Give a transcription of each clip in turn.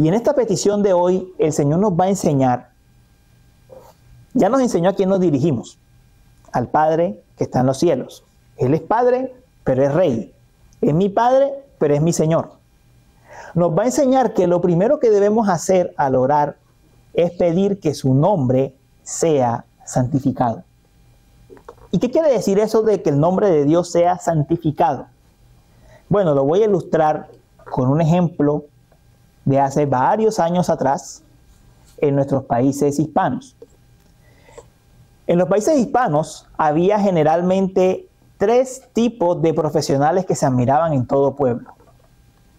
Y en esta petición de hoy, el Señor nos va a enseñar, ya nos enseñó a quién nos dirigimos, al Padre que está en los cielos. Él es Padre, pero es Rey. Es mi Padre, pero es mi Señor. Nos va a enseñar que lo primero que debemos hacer al orar es pedir que su nombre sea santificado. ¿Y qué quiere decir eso de que el nombre de Dios sea santificado? Bueno, lo voy a ilustrar con un ejemplo de hace varios años atrás en nuestros países hispanos. En los países hispanos había generalmente 3 tipos de profesionales que se admiraban en todo pueblo.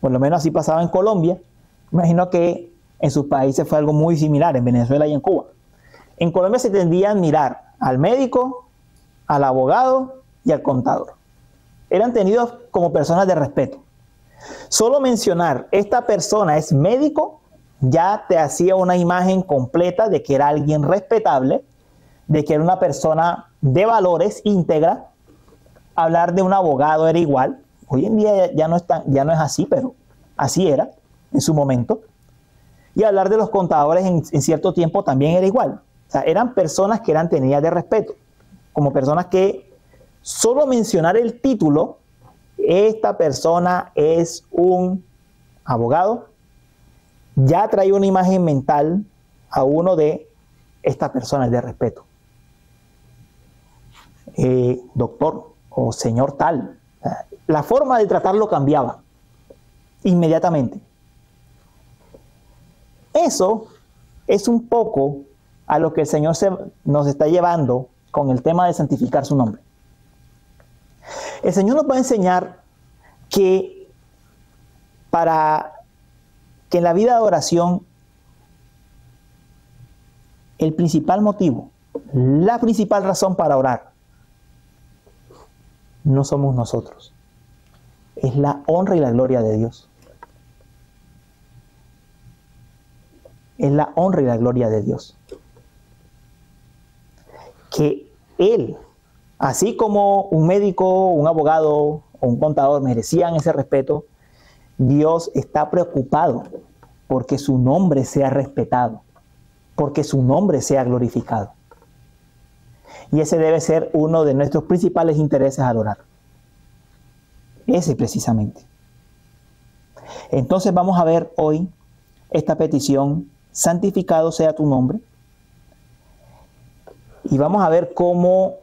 Por lo menos así pasaba en Colombia. Imagino que en sus países fue algo muy similar, en Venezuela y en Cuba. En Colombia se tendía a admirar al médico, al abogado y al contador. Eran tenidos como personas de respeto. Solo mencionar esta persona es médico ya te hacía una imagen completa de que era alguien respetable, de que era una persona de valores íntegra. Hablar de un abogado era igual. Hoy en día ya no es así, pero así era en su momento. Y hablar de los contadores en cierto tiempo también era igual. O sea, eran personas que eran tenidas de respeto, como personas que solo mencionar el título, esta persona es un abogado, ya trae una imagen mental a uno de esta persona de respeto. Doctor o señor tal. La forma de tratarlo cambiaba inmediatamente. Eso es un poco a lo que el Señor nos está llevando con el tema de santificar su nombre. El Señor nos va a enseñar que para que en la vida de oración el principal motivo, la principal razón para orar, no somos nosotros. Es la honra y la gloria de Dios. Es la honra y la gloria de Dios. Que Él, así como un médico, un abogado o un contador merecían ese respeto, Dios está preocupado porque su nombre sea respetado, porque su nombre sea glorificado. Y ese debe ser uno de nuestros principales intereses al orar. Ese precisamente. Entonces vamos a ver hoy esta petición: santificado sea tu nombre. Y vamos a ver cómo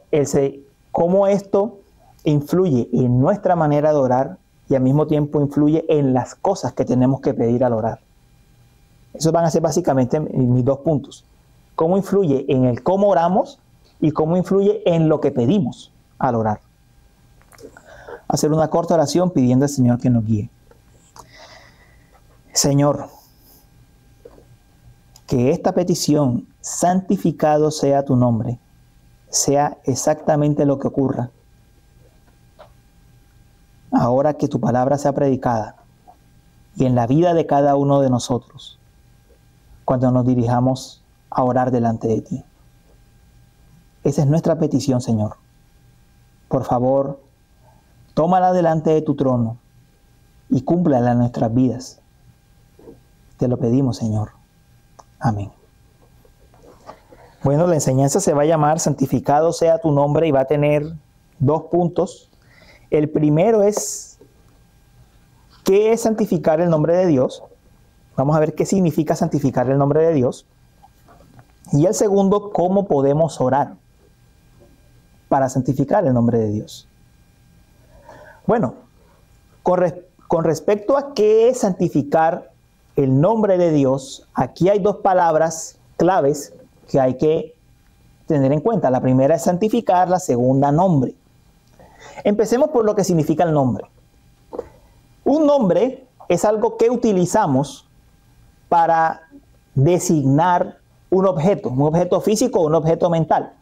esto influye en nuestra manera de orar y al mismo tiempo influye en las cosas que tenemos que pedir al orar. Esos van a ser básicamente mis 2 puntos. Cómo influye en el cómo oramos y cómo influye en lo que pedimos al orar. Hacer una corta oración pidiendo al Señor que nos guíe. Señor, que esta petición, santificado sea tu nombre, sea exactamente lo que ocurra. Ahora que tu palabra sea predicada y en la vida de cada uno de nosotros, cuando nos dirijamos a orar delante de ti. Esa es nuestra petición, Señor. Por favor, tómala delante de tu trono y cúmplala en nuestras vidas. Te lo pedimos, Señor. Amén. Bueno, la enseñanza se va a llamar santificado sea tu nombre y va a tener 2 puntos. El primero es, ¿qué es santificar el nombre de Dios? Vamos a ver qué significa santificar el nombre de Dios. Y el segundo, ¿cómo podemos orar para santificar el nombre de Dios? Bueno, con respecto a qué es santificar el nombre de Dios, aquí hay 2 palabras claves que hay que tener en cuenta. La primera es santificar, la segunda nombre. Empecemos por lo que significa el nombre. Un nombre es algo que utilizamos para designar un objeto físico o un objeto mental.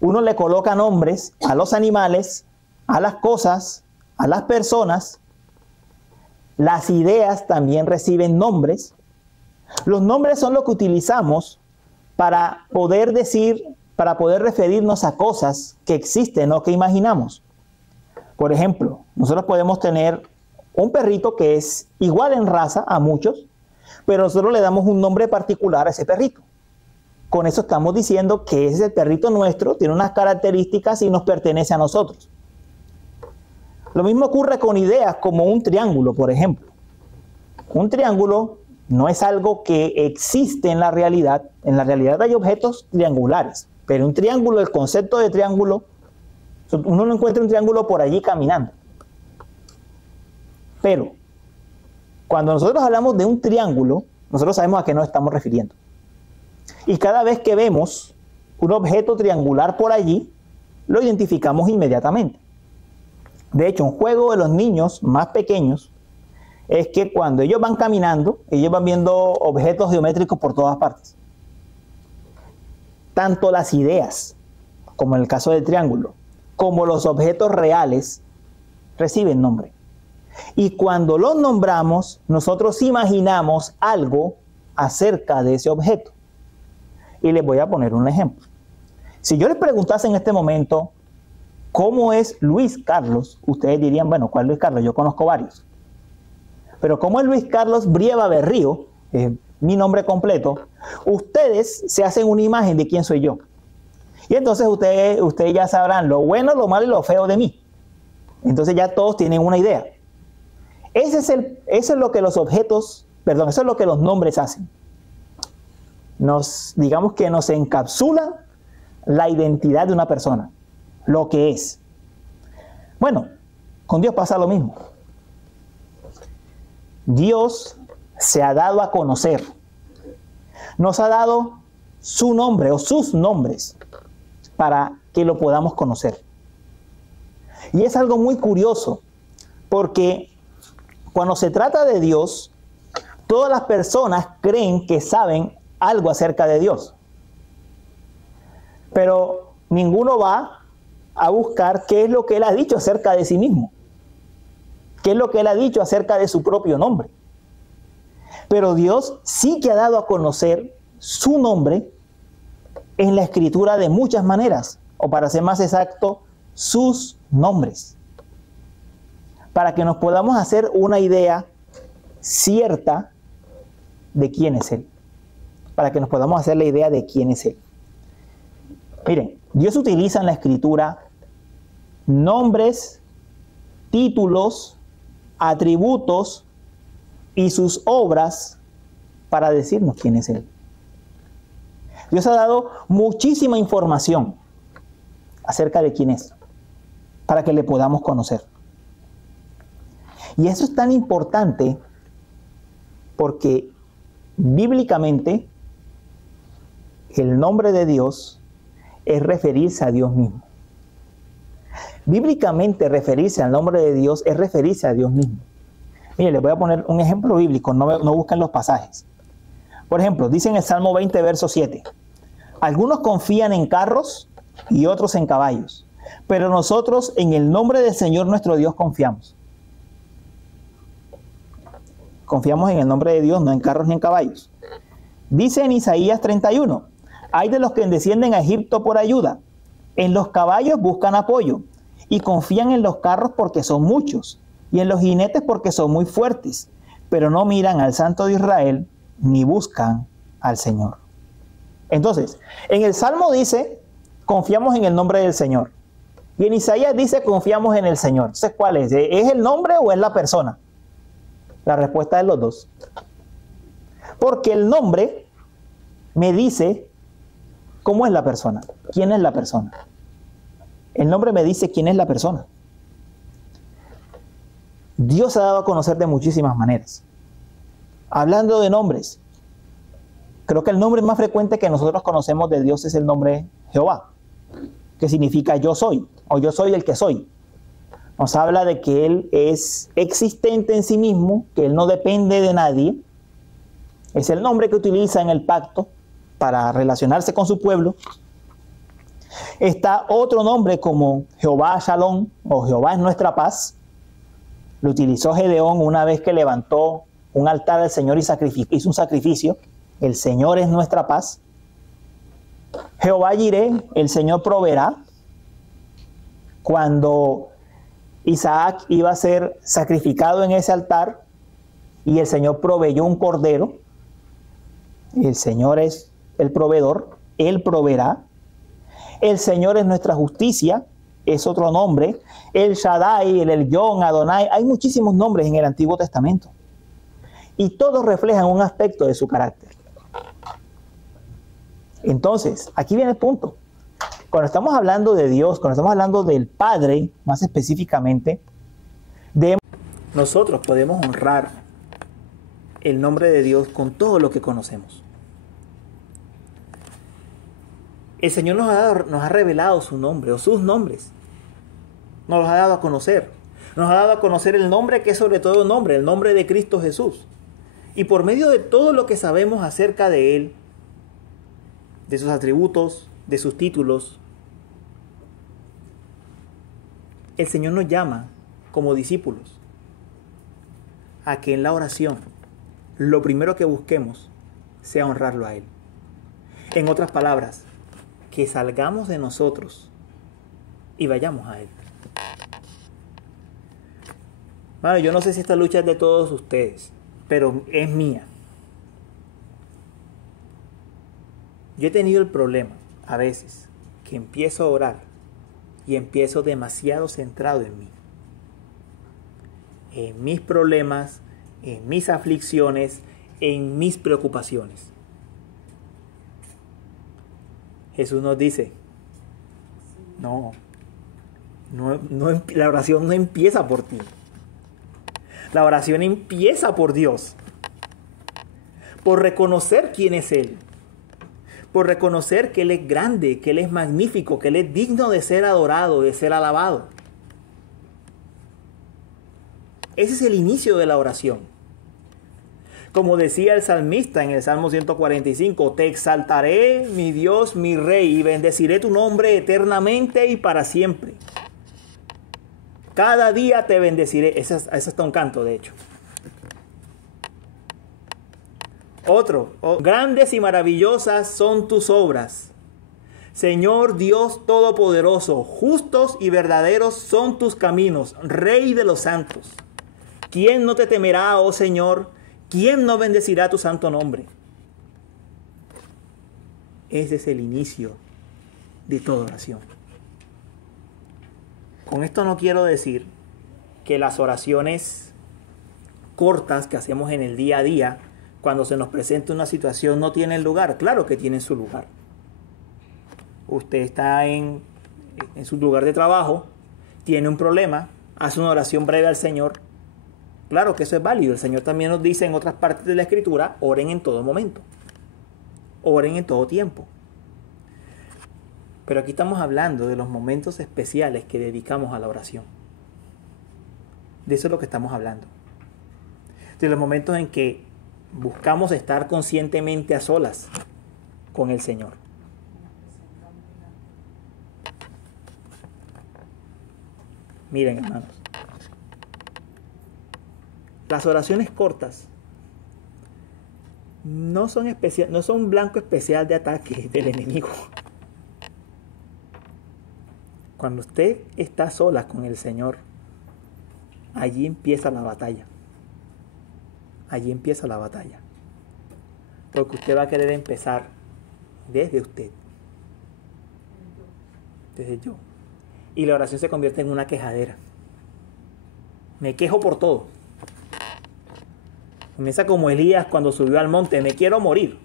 Uno le coloca nombres a los animales, a las cosas, a las personas. Las ideas también reciben nombres. Los nombres son lo que utilizamos para poder referirnos a cosas que existen o que imaginamos. Por ejemplo, nosotros podemos tener un perrito que es igual en raza a muchos, pero nosotros le damos un nombre particular a ese perrito. Con eso estamos diciendo que ese es el perrito nuestro, tiene unas características y nos pertenece a nosotros. Lo mismo ocurre con ideas como un triángulo, por ejemplo. Un triángulo no es algo que existe en la realidad. En la realidad hay objetos triangulares, pero un triángulo, el concepto de triángulo, uno no encuentra un triángulo por allí caminando. Pero cuando nosotros hablamos de un triángulo, nosotros sabemos a qué nos estamos refiriendo. Y cada vez que vemos un objeto triangular por allí, lo identificamos inmediatamente. De hecho, un juego de los niños más pequeños es que cuando ellos van caminando, ellos van viendo objetos geométricos por todas partes. Tanto las ideas, como en el caso del triángulo, como los objetos reales, reciben nombre. Y cuando los nombramos, nosotros imaginamos algo acerca de ese objeto. Y les voy a poner un ejemplo. Si yo les preguntase en este momento, ¿cómo es Luis Carlos? Ustedes dirían, bueno, ¿cuál Luis Carlos? Yo conozco varios. Pero ¿cómo es Luis Carlos Brieva Berrío? Mi nombre completo. Ustedes se hacen una imagen de quién soy yo. Y entonces ustedes ya sabrán lo bueno, lo malo y lo feo de mí. Entonces ya todos tienen una idea. Eso es lo que los objetos, perdón, eso es lo que los nombres hacen. Digamos que nos encapsulan la identidad de una persona, lo que es. Bueno, con Dios pasa lo mismo. Dios se ha dado a conocer. Nos ha dado su nombre o sus nombres para que lo podamos conocer. Y es algo muy curioso, porque cuando se trata de Dios, todas las personas creen que saben algo acerca de Dios. Pero ninguno va a buscar qué es lo que Él ha dicho acerca de sí mismo. Qué es lo que Él ha dicho acerca de su propio nombre. Pero Dios sí que ha dado a conocer su nombre en la Escritura de muchas maneras, o para ser más exacto, sus nombres, para que nos podamos hacer una idea cierta de quién es Él, para que nos podamos hacer la idea de quién es Él. Miren, Dios utiliza en la Escritura nombres, títulos, atributos y sus obras para decirnos quién es Él. Dios ha dado muchísima información acerca de quién es, para que le podamos conocer. Y eso es tan importante porque bíblicamente el nombre de Dios es referirse a Dios mismo. Bíblicamente referirse al nombre de Dios es referirse a Dios mismo. Mire, les voy a poner un ejemplo bíblico, no busquen los pasajes. Por ejemplo, dice en el Salmo 20, verso 7, algunos confían en carros y otros en caballos, pero nosotros en el nombre del Señor nuestro Dios confiamos. Confiamos en el nombre de Dios, no en carros ni en caballos. Dice en Isaías 31, hay de los que descienden a Egipto por ayuda, en los caballos buscan apoyo, y confían en los carros porque son muchos, y en los jinetes porque son muy fuertes, pero no miran al Santo de Israel, ni buscan al Señor. Entonces, en el Salmo dice, confiamos en el nombre del Señor. Y en Isaías dice, confiamos en el Señor. Entonces, ¿cuál es? ¿Es el nombre o es la persona? La respuesta es los dos. Porque el nombre me dice cómo es la persona, quién es la persona. El nombre me dice quién es la persona. Dios se ha dado a conocer de muchísimas maneras. Hablando de nombres, creo que el nombre más frecuente que nosotros conocemos de Dios es el nombre Jehová, que significa yo soy, o yo soy el que soy. Nos habla de que Él es existente en sí mismo, que Él no depende de nadie. Es el nombre que utiliza en el pacto para relacionarse con su pueblo. Está otro nombre como Jehová Shalom, o Jehová es nuestra paz. Lo utilizó Gedeón una vez que levantó un altar al Señor y hizo un sacrificio. El Señor es nuestra paz. Jehová Jireh, el Señor proveerá. Cuando Isaac iba a ser sacrificado en ese altar y el Señor proveyó un cordero, El Señor es el proveedor, Él proveerá. El Señor es nuestra justicia, es otro nombre. El Shaddai, el Elyon, Adonai, hay muchísimos nombres en el Antiguo Testamento. Y todos reflejan un aspecto de su carácter. Entonces, aquí viene el punto. Cuando estamos hablando de Dios, cuando estamos hablando del Padre, más específicamente, nosotros podemos honrar el nombre de Dios con todo lo que conocemos. El Señor nos ha revelado su nombre o sus nombres. Nos los ha dado a conocer. Nos ha dado a conocer el nombre que es sobre todo nombre, el nombre de Cristo Jesús. Y por medio de todo lo que sabemos acerca de Él, de sus atributos, de sus títulos, el Señor nos llama como discípulos a que en la oración lo primero que busquemos sea honrarlo a Él. En otras palabras, que salgamos de nosotros y vayamos a Él. Bueno, yo no sé si esta lucha es de todos ustedes, pero es mía. Yo he tenido el problema, a veces, que empiezo a orar y empiezo demasiado centrado en mí. En mis problemas, en mis aflicciones, en mis preocupaciones. Jesús nos dice, no, la oración no empieza por ti. La oración empieza por Dios. Por reconocer quién es Él. Por reconocer que Él es grande, que Él es magnífico, que Él es digno de ser adorado, de ser alabado. Ese es el inicio de la oración. Como decía el salmista en el Salmo 145, te exaltaré, mi Dios, mi Rey, y bendeciré tu nombre eternamente y para siempre. Cada día te bendeciré. Ese está un canto, de hecho. Otro. Grandes y maravillosas son tus obras. Señor Dios Todopoderoso, justos y verdaderos son tus caminos, Rey de los santos. ¿Quién no te temerá, oh Señor? ¿Quién no bendecirá tu santo nombre? Ese es el inicio de toda oración. Con esto no quiero decir que las oraciones cortas que hacemos en el día a día, cuando se nos presenta una situación, no tienen lugar. Claro que tienen su lugar. Usted está en su lugar de trabajo, tiene un problema, hace una oración breve al Señor. Claro que eso es válido. El Señor también nos dice en otras partes de la Escritura, oren en todo momento. Oren en todo tiempo. Pero aquí estamos hablando de los momentos especiales que dedicamos a la oración. De eso es lo que estamos hablando. De los momentos en que buscamos estar conscientemente a solas con el Señor. Miren, hermanos. Las oraciones cortas no son un blanco especial de ataque del enemigo. Cuando usted está sola con el Señor, allí empieza la batalla. Allí empieza la batalla. Porque usted va a querer empezar desde usted. Desde yo. Y la oración se convierte en una quejadera. Me quejo por todo. Comienza como Elías cuando subió al monte, me quiero morir.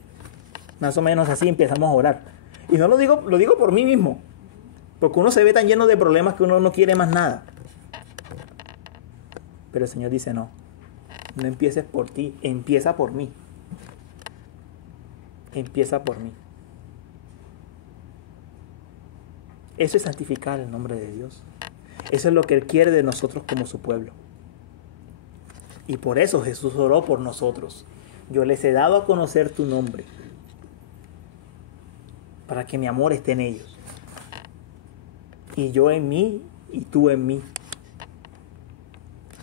Más o menos así empezamos a orar. Y no lo digo por mí mismo. Porque uno se ve tan lleno de problemas que uno no quiere más nada. Pero el Señor dice, no empieces por ti, empieza por mí. Empieza por mí. Eso es santificar el nombre de Dios. Eso es lo que Él quiere de nosotros como su pueblo. Y por eso Jesús oró por nosotros. Yo les he dado a conocer tu nombre, para que mi amor esté en ellos. Y yo en mí y tú en mí.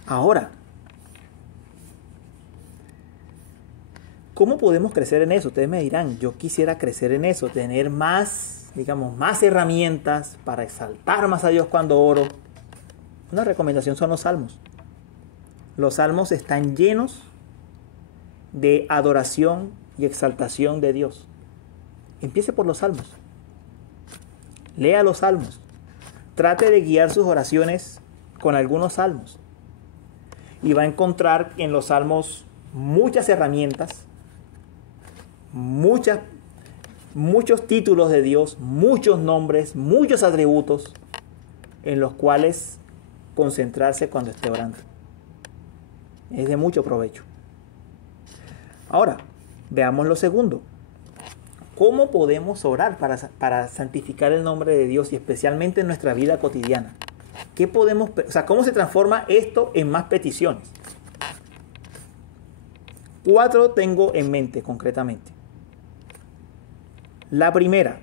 Ahora, ¿cómo podemos crecer en eso? Ustedes me dirán, yo quisiera crecer en eso, tener más herramientas para exaltar más a Dios cuando oro. Una recomendación son los salmos. Los salmos están llenos de adoración y exaltación de Dios. Empiece por los salmos. Lea los salmos. Trate de guiar sus oraciones con algunos salmos. Y va a encontrar en los salmos muchas herramientas, muchos títulos de Dios, muchos nombres, muchos atributos en los cuales concentrarse cuando esté orando. Es de mucho provecho. Ahora, veamos lo segundo. ¿Cómo podemos orar para santificar el nombre de Dios y especialmente en nuestra vida cotidiana? ¿Cómo se transforma esto en más peticiones? 4 tengo en mente concretamente. La primera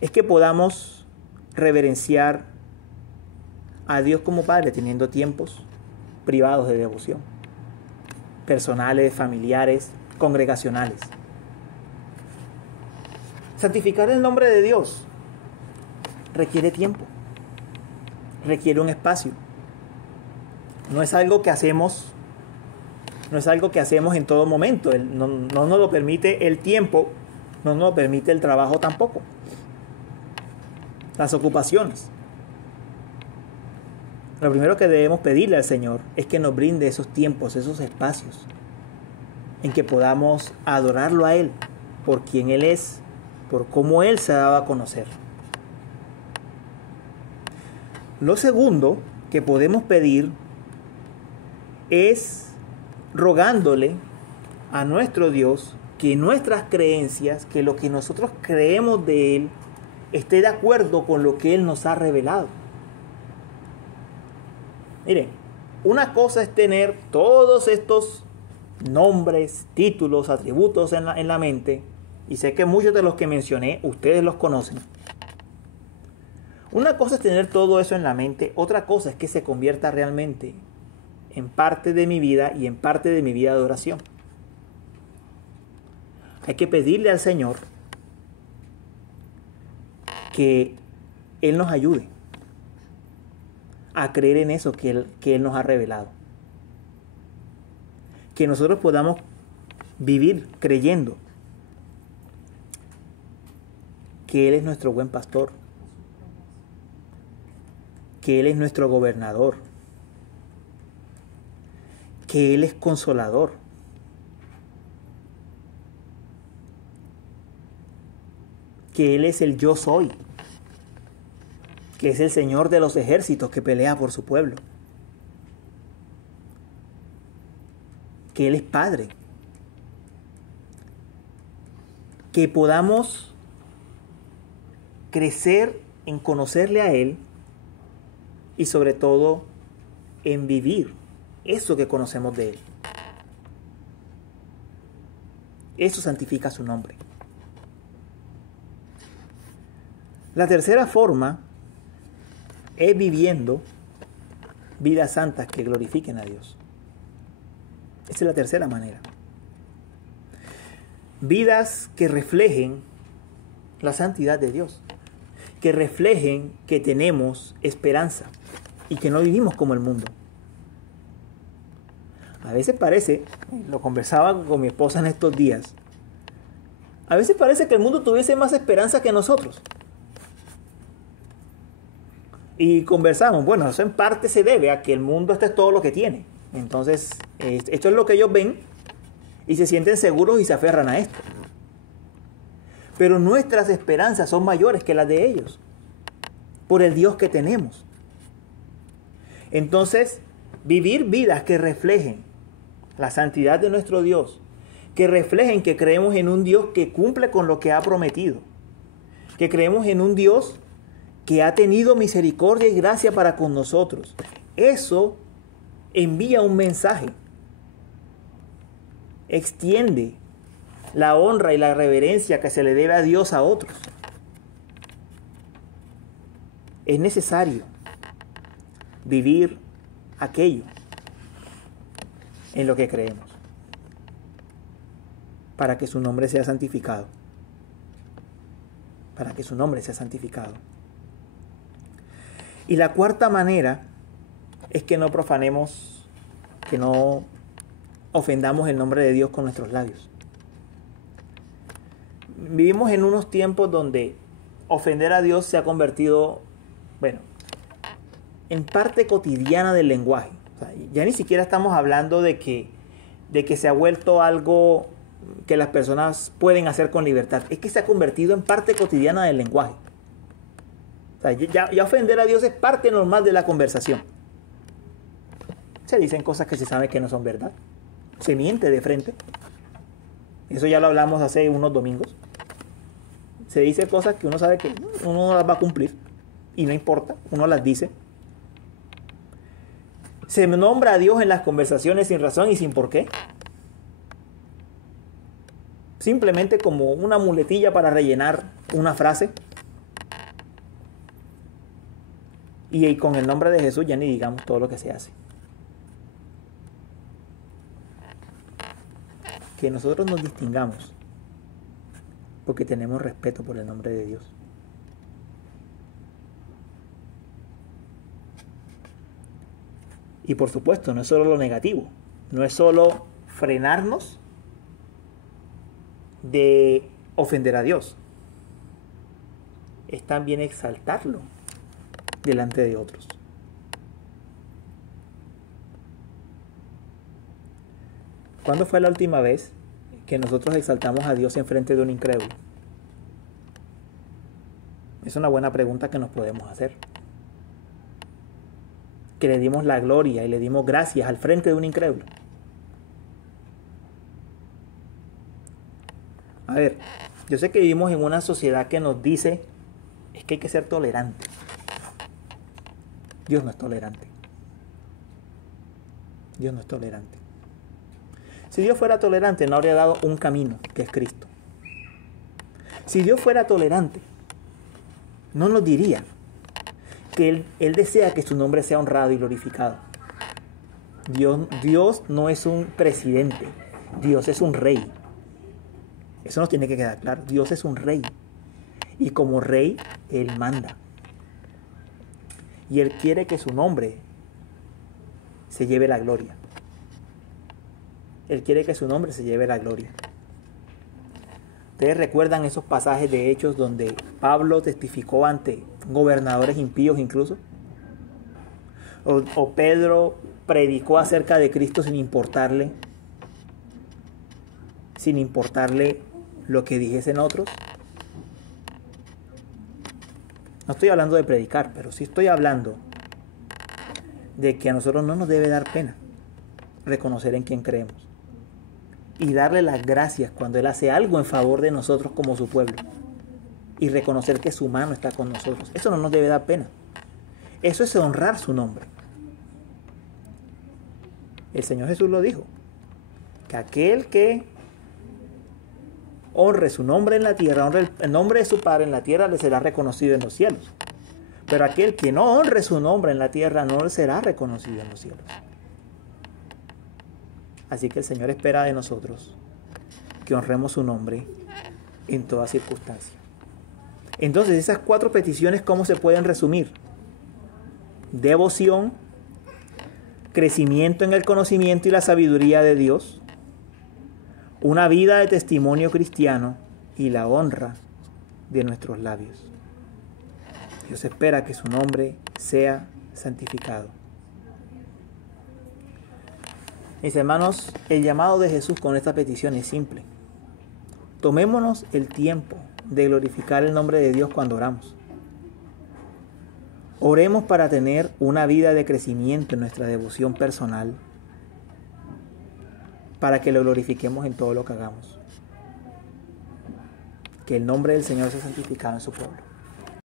es que podamos reverenciar a Dios como Padre teniendo tiempos privados de devoción, personales, familiares, congregacionales. Santificar el nombre de Dios requiere tiempo, requiere un espacio. No es algo que hacemos en todo momento. No nos lo permite el tiempo, no nos lo permite el trabajo tampoco. Las ocupaciones. Lo primero que debemos pedirle al Señor es que nos brinde esos tiempos, esos espacios en que podamos adorarlo a Él por quien Él es, por cómo Él se ha dado a conocer. Lo segundo que podemos pedir es rogándole a nuestro Dios que nuestras creencias, que lo que nosotros creemos de Él, esté de acuerdo con lo que Él nos ha revelado. Miren, una cosa es tener todos estos nombres, títulos, atributos en la mente, y sé que muchos de los que mencioné, ustedes los conocen. Una cosa es tener todo eso en la mente, otra cosa es que se convierta realmente en parte de mi vida y en parte de mi vida de oración. Hay que pedirle al Señor que Él nos ayude a creer en eso que Él nos ha revelado. Que nosotros podamos vivir creyendo que Él es nuestro buen pastor, que Él es nuestro gobernador, que Él es consolador, que Él es el yo soy, que es el Señor de los ejércitos que pelea por su pueblo, que Él es Padre, que podamos crecer en conocerle a Él y sobre todo en vivir eso que conocemos de Él. Eso santifica su nombre. La tercera forma es viviendo vidas santas que glorifiquen a Dios. Esa es la tercera manera. Vidas que reflejen la santidad de Dios, que reflejen que tenemos esperanza y que no vivimos como el mundo. A veces parece, lo conversaba con mi esposa en estos días, a veces parece que el mundo tuviese más esperanza que nosotros. Y conversamos, bueno, eso en parte se debe a que el mundo esto es todo lo que tiene. Entonces, esto es lo que ellos ven y se sienten seguros y se aferran a esto. Pero nuestras esperanzas son mayores que las de ellos, por el Dios que tenemos. Entonces, vivir vidas que reflejen la santidad de nuestro Dios, que reflejen que creemos en un Dios que cumple con lo que ha prometido, que creemos en un Dios que ha tenido misericordia y gracia para con nosotros. Eso envía un mensaje, extiende la honra y la reverencia que se le debe a Dios a otros. Es necesario vivir aquello en lo que creemos para que su nombre sea santificado. Para que su nombre sea santificado. Y la cuarta manera es que no profanemos, que no ofendamos el nombre de Dios con nuestros labios. vivimos en unos tiempos donde ofender a Dios se ha convertido, bueno, en parte cotidiana del lenguaje. O sea, ya ni siquiera estamos hablando de que se ha vuelto algo que las personas pueden hacer con libertad. Es que se ha convertido en parte cotidiana del lenguaje. O sea, ya ofender a Dios es parte normal de la conversación. Se dicen cosas que se sabe que no son verdad. Se miente de frente. Eso ya lo hablamos hace unos domingos. Se dice cosas que uno sabe que uno no las va a cumplir. Y no importa, uno las dice. Se nombra a Dios en las conversaciones sin razón y sin por qué. Simplemente como una muletilla para rellenar una frase. Y con el nombre de Jesús ya ni digamos todo lo que se hace. Que nosotros nos distingamos porque tenemos respeto por el nombre de Dios. Y por supuesto, no es solo lo negativo, no es solo frenarnos de ofender a Dios, es también exaltarlo delante de otros. ¿Cuándo fue la última vez que nosotros exaltamos a Dios en frente de un incrédulo? Es una buena pregunta que nos podemos hacer. Que le dimos la gloria y le dimos gracias al frente de un incrédulo. A ver, yo sé que vivimos en una sociedad que nos dice es que hay que ser tolerante. Dios no es tolerante. Dios no es tolerante. Si Dios fuera tolerante, no habría dado un camino, que es Cristo. Si Dios fuera tolerante, no nos diría que Él desea que su nombre sea honrado y glorificado. Dios no es un presidente, Dios es un rey. Eso nos tiene que quedar claro. Dios es un rey. Y como rey, Él manda. Y Él quiere que su nombre se lleve la gloria. Él quiere que su nombre se lleve la gloria. ¿Ustedes recuerdan esos pasajes de Hechos donde Pablo testificó ante gobernadores impíos incluso? O Pedro predicó acerca de Cristo sin importarle lo que dijesen otros. No estoy hablando de predicar, pero sí estoy hablando de que a nosotros no nos debe dar pena reconocer en quién creemos y darle las gracias cuando Él hace algo en favor de nosotros como su pueblo y reconocer que su mano está con nosotros. Eso no nos debe dar pena. Eso es honrar su nombre. El Señor Jesús lo dijo, que aquel que honre su nombre en la tierra, honre el nombre de su Padre en la tierra, le será reconocido en los cielos. Pero aquel que no honre su nombre en la tierra, no le será reconocido en los cielos. Así que el Señor espera de nosotros que honremos su nombre en toda circunstancia. Entonces, esas 4 peticiones, ¿cómo se pueden resumir? Devoción, crecimiento en el conocimiento y la sabiduría de Dios, una vida de testimonio cristiano y la honra de nuestros labios. Dios espera que su nombre sea santificado. Mis hermanos, el llamado de Jesús con esta petición es simple. Tomémonos el tiempo de glorificar el nombre de Dios cuando oramos. Oremos para tener una vida de crecimiento en nuestra devoción personal, para que lo glorifiquemos en todo lo que hagamos. Que el nombre del Señor sea santificado en su pueblo.